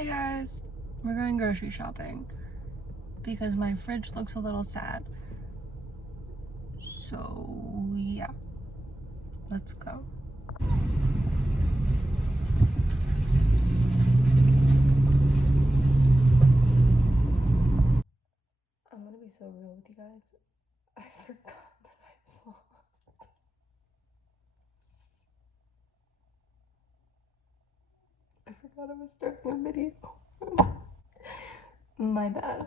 Hey guys, we're going grocery shopping because my fridge looks a little sad. So yeah, let's go. I'm gonna be so real with you guys. I forgot that I vlogged. I forgot I was starting a video. My bad.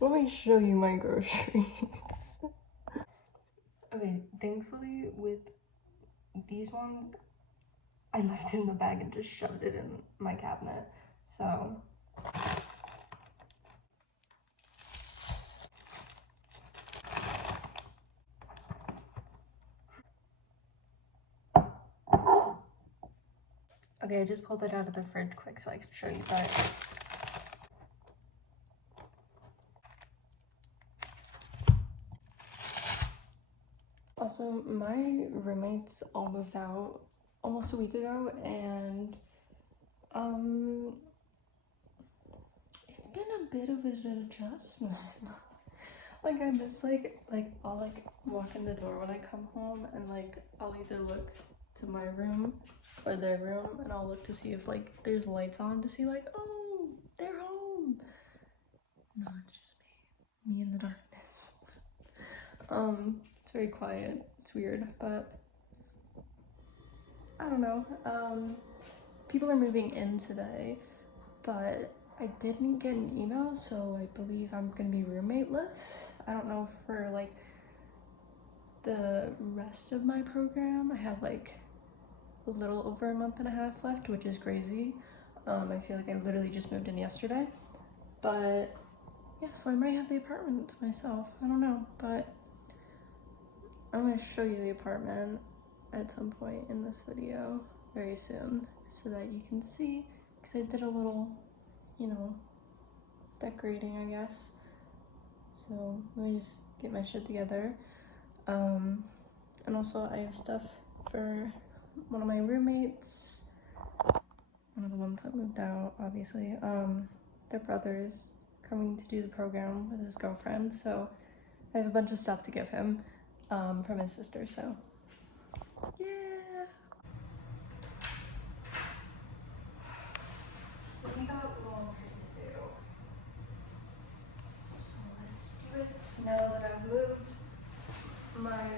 Let me show you my groceries. Okay, thankfully with these ones, I left it in the bag and just shoved it in my cabinet. So okay, I just pulled it out of the fridge quick so I can show you that. Also, my roommates all moved out almost a week ago, and it's been a bit of an adjustment. Like I miss like I'll like walk in the door when I come home, and like I'll either look to my room or their room, and I'll look to see if like there's lights on to see like, oh, they're home. No, it's just me in the darkness. It's very quiet. It's weird, but I don't know. People are moving in today, but I didn't get an email, so I believe I'm gonna be roommateless. I don't know for like the rest of my program. I have like a little over a month and a half left, which is crazy. I feel like I literally just moved in yesterday, but yeah, so I might have the apartment to myself. I don't know, but I'm gonna show you the apartment at some point in this video very soon so that you can see, because I did a little, you know, decorating, I guess. So let me just get my shit together. And also I have stuff for one of my roommates, one of the ones that moved out, obviously. Their brother is coming to do the program with his girlfriend, so I have a bunch of stuff to give him from his sister, so yeah. We got laundry to do, so let's do it. Now that I've moved my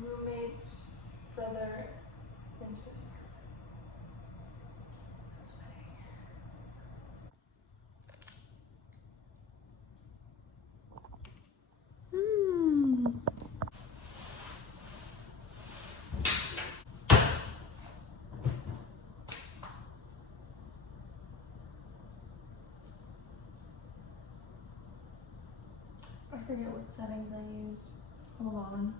roommate's brother into his wedding. I forget what settings I use. Hold on.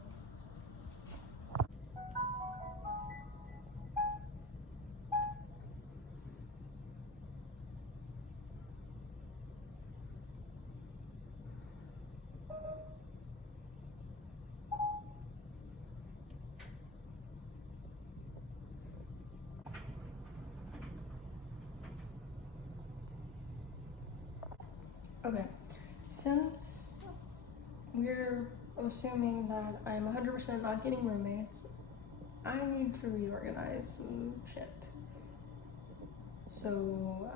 Okay, since we're assuming that I'm 100% not getting roommates, I need to reorganize some shit. So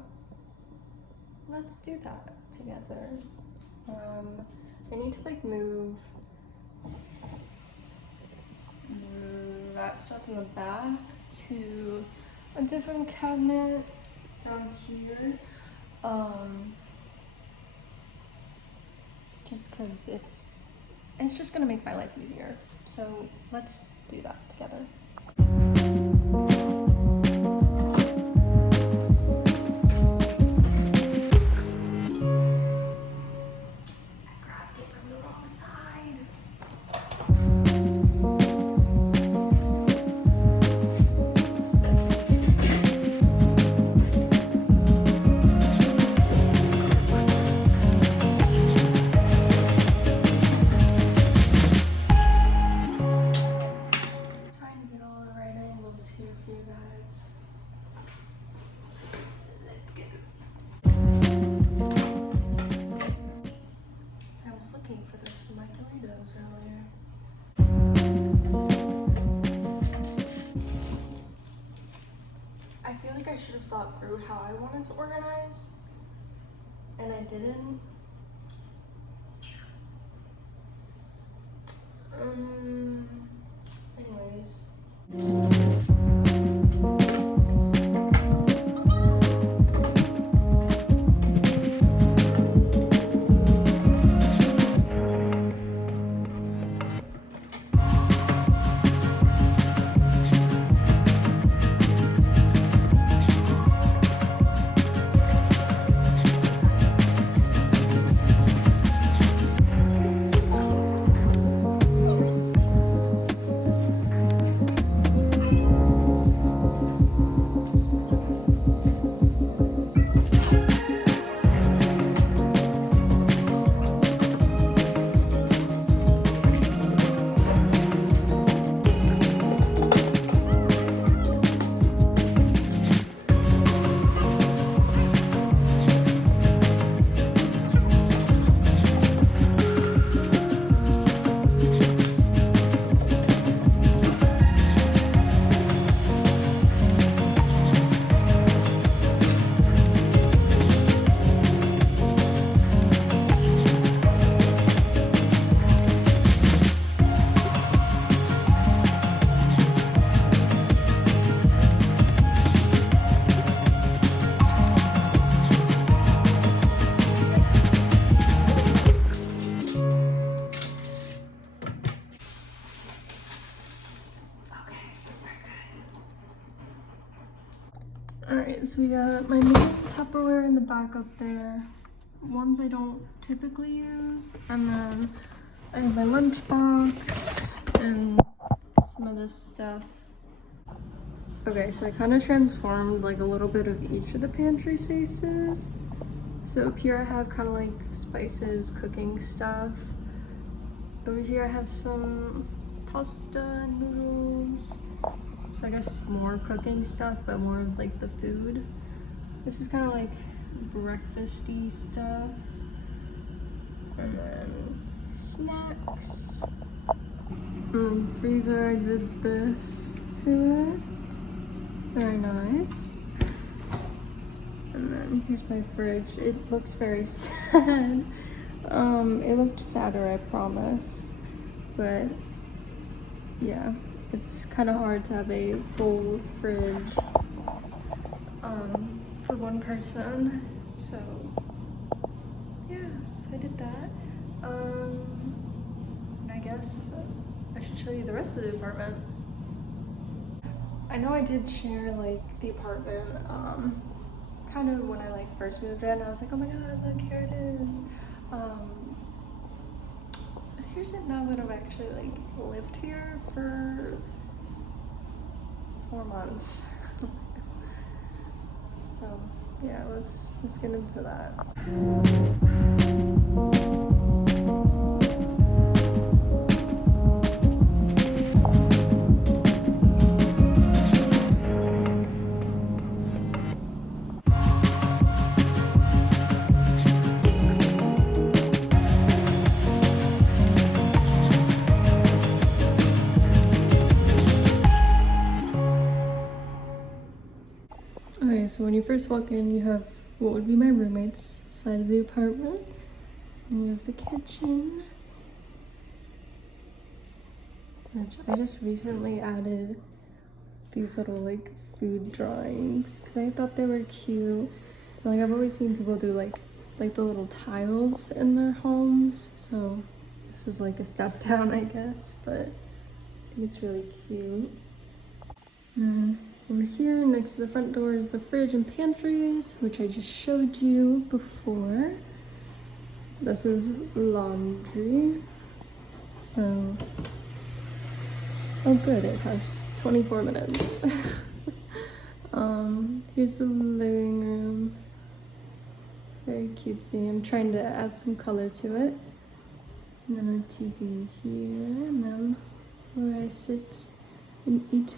let's do that together. I need to like move that stuff in the back to a different cabinet down here. Just because it's just gonna make my life easier. So let's do that together. for you guys. Let's go. I was looking for this for my Doritos earlier. I feel like I should have thought through how I wanted to organize, and I didn't. Anyways. Alright, so we got my main Tupperware in the back up there. Ones I don't typically use. And then I have my lunchbox and some of this stuff. Okay, so I kind of transformed like a little bit of each of the pantry spaces. So up here I have kind of like spices, cooking stuff. Over here I have some pasta, noodles. So I guess more cooking stuff, but more of like the food. This is kind of like breakfasty stuff. And then snacks. And freezer, I did this to it. Very nice. And then here's my fridge. It looks very sad. It looked sadder, I promise. But yeah. It's kind of hard to have a full fridge for one person, so yeah, so I did that. And I guess I should show you the rest of the apartment. I know I did share like the apartment kind of when I like first moved in. I was like, oh my god, look, here it is. But here's it now that I've actually like lived here for 4 months. So yeah, let's get into that. Okay, so when you first walk in, you have what would be my roommate's side of the apartment. And you have the kitchen, which I just recently added these little like food drawings because I thought they were cute. And, like I've always seen people do like the little tiles in their homes, so this is like a step down, I guess, but I think it's really cute. And over here next to the front door is the fridge and pantries, which I just showed you before. This is laundry. So, oh good, it has 24 minutes. Here's the living room. Very cutesy. I'm trying to add some color to it. And then a TV here, and then where I sit and eat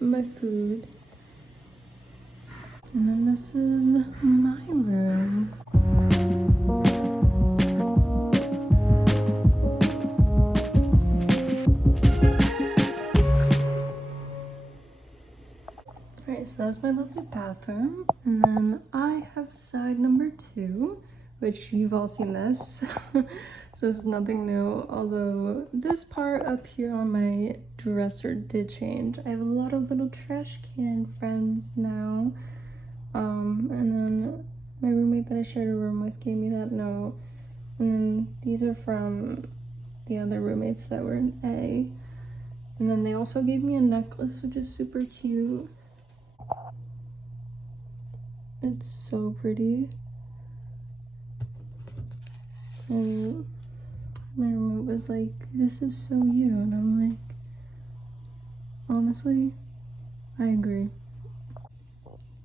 my food. And then this is my room. Alright, so that's my lovely bathroom. And then I have side number 2, which you've all seen this. So it's nothing new, although this part up here on my dresser did change. I have a lot of little trash can friends now. And then my roommate that I shared a room with gave me that note. And then these are from the other roommates that were in A. And then they also gave me a necklace, which is super cute. It's so pretty. And my roommate was like, this is so you. And I'm like, honestly, I agree.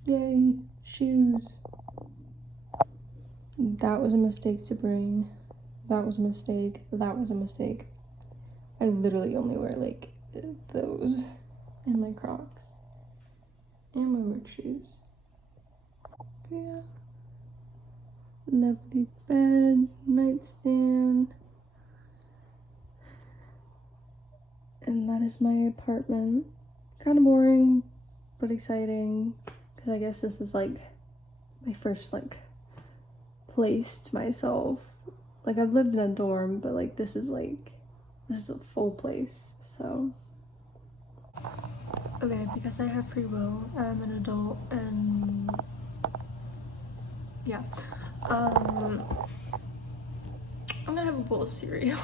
Yay, shoes. That was a mistake to bring. That was a mistake. That was a mistake. I literally only wear like those and my Crocs and my work shoes. Yeah. Lovely bed, nightstand. And that is my apartment. Kind of boring, but exciting, because I guess this is like my first like place to myself. Like I've lived in a dorm, but like this is a full place. So okay, because I have free will, I'm an adult, and yeah, I'm gonna have a bowl of cereal.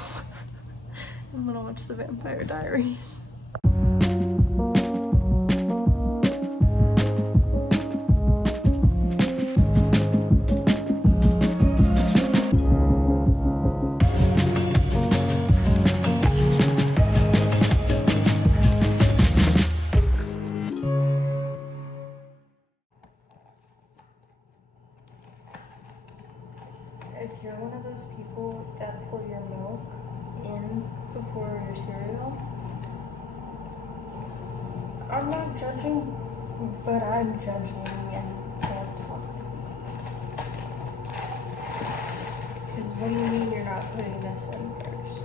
I'm gonna watch the Vampire Diaries. If you're one of those people that pour your milk in before your cereal, I'm not judging, but I'm judging and can't talk to me. Because what do you mean you're not putting this in first?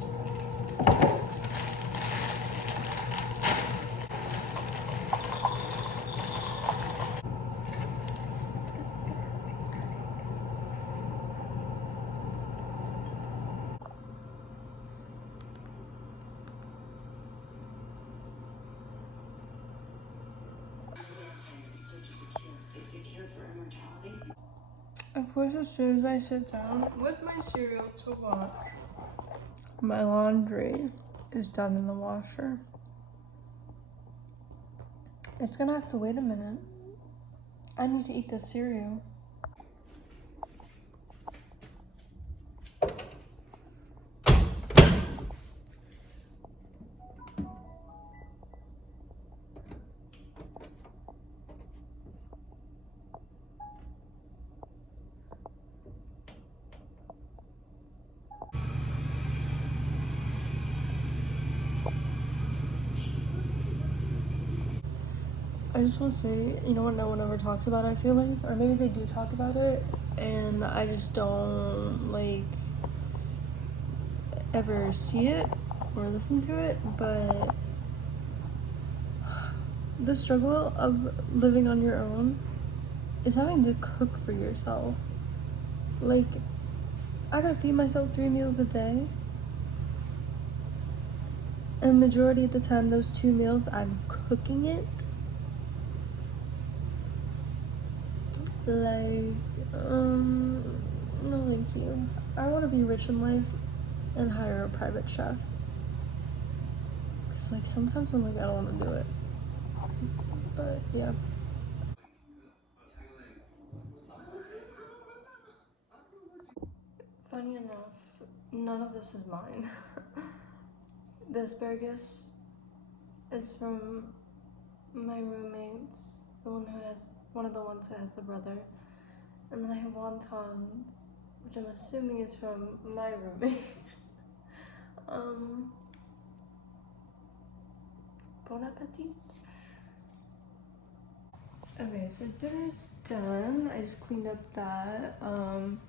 Of course, as soon as I sit down with my cereal to watch, my laundry is done in the washer. It's gonna have to wait a minute. I need to eat this cereal. I just want to say, you know what no one ever talks about, I feel like? Or maybe they do talk about it, and I just don't, like, ever see it or listen to it, but the struggle of living on your own is having to cook for yourself. Like, I gotta feed myself 3 meals a day, and majority of the time, those 2 meals, I'm cooking it. Like, no thank you. I want to be rich in life and hire a private chef. Cause like sometimes I'm like, I don't want to do it. But yeah. Funny enough, none of this is mine. The asparagus is from my roommates, one of the ones who has the brother. And then I have wontons, which I'm assuming is from my roommate. Bon appetit. Okay, so dinner's done. I just cleaned up that. I'm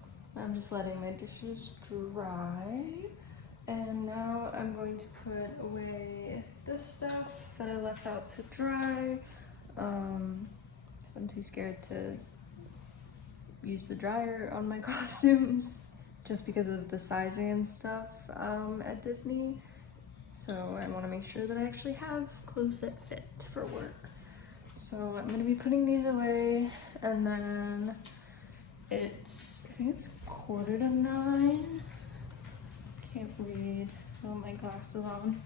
just letting my dishes dry. And now I'm going to put away this stuff that I left out to dry. Because I'm too scared to use the dryer on my costumes just because of the sizing and stuff at Disney. So I want to make sure that I actually have clothes that fit for work. So I'm gonna be putting these away, and then I think it's 8:45. Can't read. Oh, my glasses on.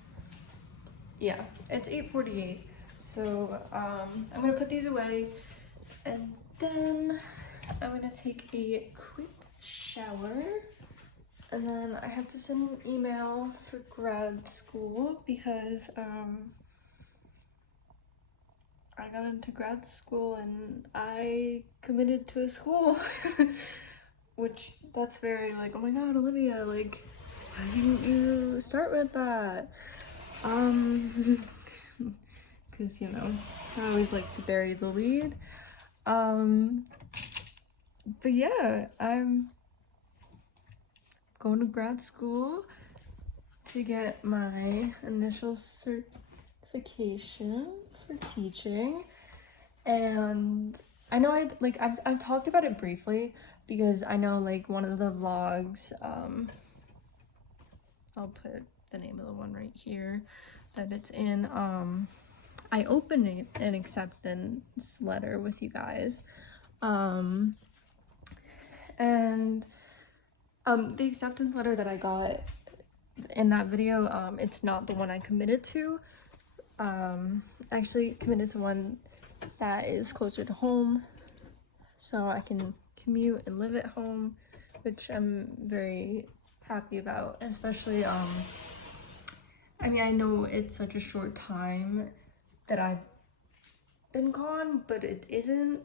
Yeah, it's 8:48. So I'm gonna put these away, and then I'm gonna take a quick shower, and then I have to send an email for grad school because I got into grad school and I committed to a school, which that's very like, oh my god, Olivia, like, why didn't you start with that? Because, you know, I always like to bury the lead. But yeah, I'm going to grad school to get my initial certification for teaching. And I know I've talked about it briefly because I know like one of the vlogs, I'll put the name of the one right here that it's in, I opened an acceptance letter with you guys, and the acceptance letter that I got in that video, it's not the one I committed to. Actually committed to one that is closer to home, so I can commute and live at home, which I'm very happy about. Especially, I mean, I know it's such a short time that I've been gone, but it isn't,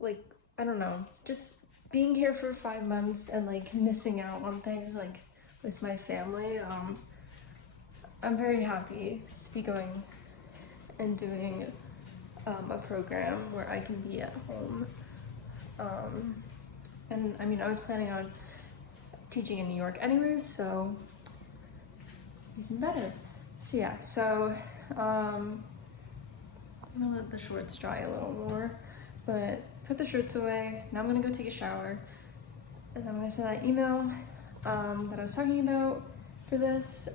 like, I don't know, just being here for 5 months and like missing out on things like with my family, I'm very happy to be going and doing a program where I can be at home. And I mean, I was planning on teaching in New York anyways, so even better. So yeah, so I'm gonna let the shorts dry a little more, but put the shirts away. Now I'm gonna go take a shower, and I'm gonna send that email that I was talking about for this,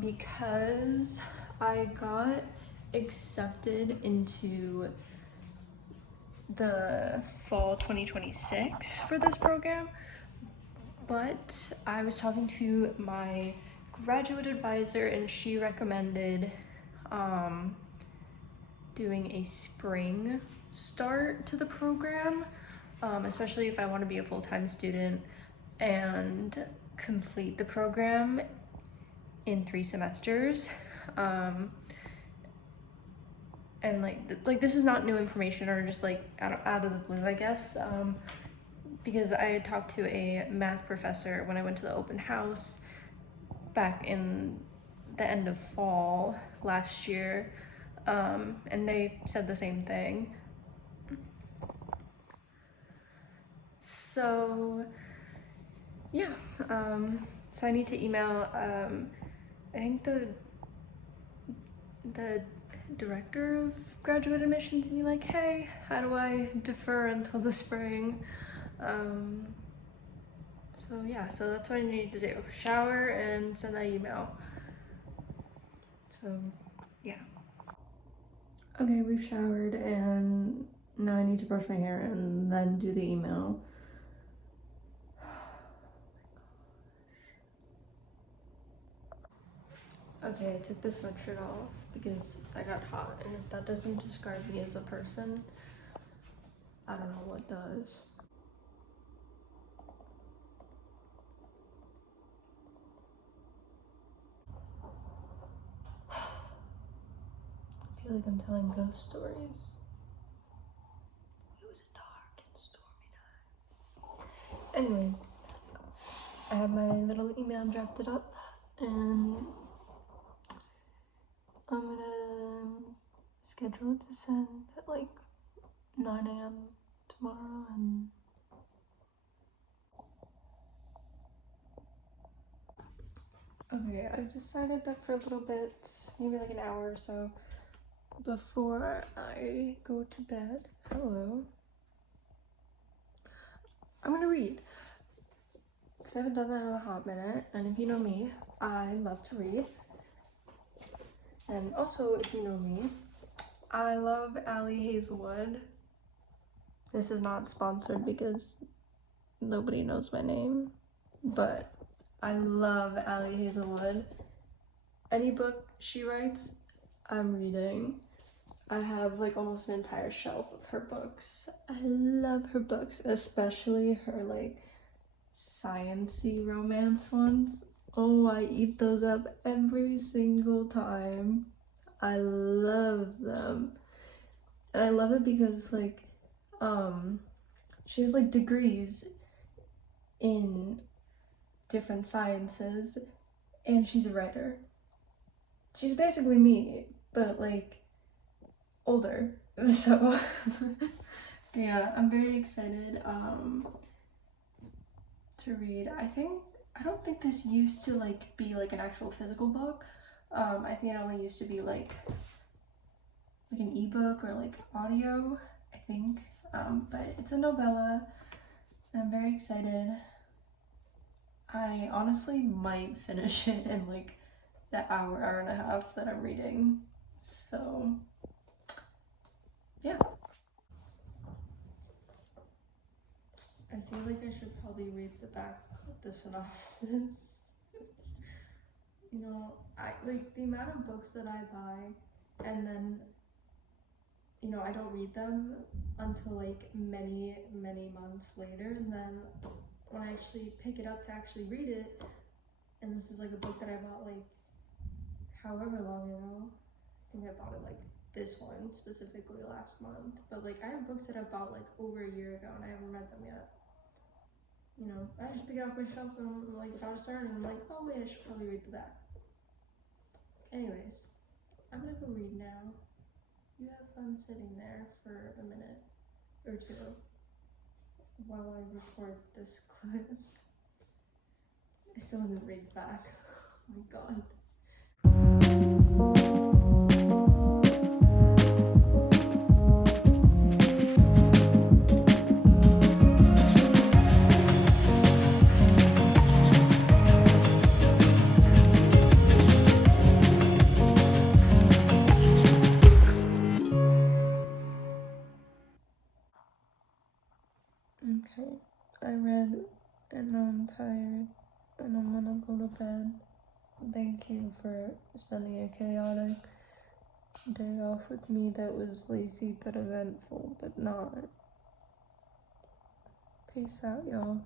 because I got accepted into the fall 2026 for this program, but I was talking to my graduate advisor and she recommended doing a spring start to the program, especially if I want to be a full-time student and complete the program in 3 semesters. And like this is not new information or just like out of the blue, I guess, because I had talked to a math professor when I went to the open house back in the end of fall last year, and they said the same thing. So yeah, so I need to email I think the director of graduate admissions and be like, hey, how do I defer until the spring? So yeah, so that's what I need to do. Shower and send that email. So yeah. Okay, we've showered and now I need to brush my hair and then do the email. Okay, I took this sweatshirt off because I got hot, and if that doesn't describe me as a person, I don't know what does. I feel like I'm telling ghost stories. It was a dark and stormy night. Anyways, I have my little email drafted up, and I'm gonna schedule it to send at like 9 a.m. tomorrow, and okay, I've decided that for a little bit, maybe like an hour or so, before I go to bed, hello, I'm gonna read. Because I haven't done that in a hot minute, and if you know me, I love to read. And also, if you know me, I love Allie Hazelwood. This is not sponsored because nobody knows my name, but I love Allie Hazelwood. Any book she writes, I'm reading. I have like almost an entire shelf of her books. I love her books, especially her like science-y romance ones. Oh, I eat those up every single time. I love them. And I love it because like she has like degrees in different sciences, and she's a writer. She's basically me, but like older. So yeah, I'm very excited to read. I don't think this used to like be like an actual physical book. I think it only used to be like an ebook or like audio, I think. But it's a novella, and I'm very excited. I honestly might finish it in like the hour and a half that I'm reading. So yeah. I feel like I should probably read the back of the synopsis. You know, I like the amount of books that I buy, and then I don't read them until like many months later, and then when I actually pick it up to actually read it, and this is like a book that I bought like however long ago. I think I bought it like this one specifically last month, but like I have books that I bought like over a year ago and I haven't read them yet. I just pick it off my shelf and I'm like about to start, and I'm like, oh wait, I should probably read the back. Anyways, I'm gonna go read now. You have fun sitting there for a minute or two while I record this clip. I still haven't read back. Oh my god. Okay, I read and now I'm tired and I'm gonna go to bed. Thank you for spending a chaotic day off with me that was lazy but eventful but not. Peace out, y'all.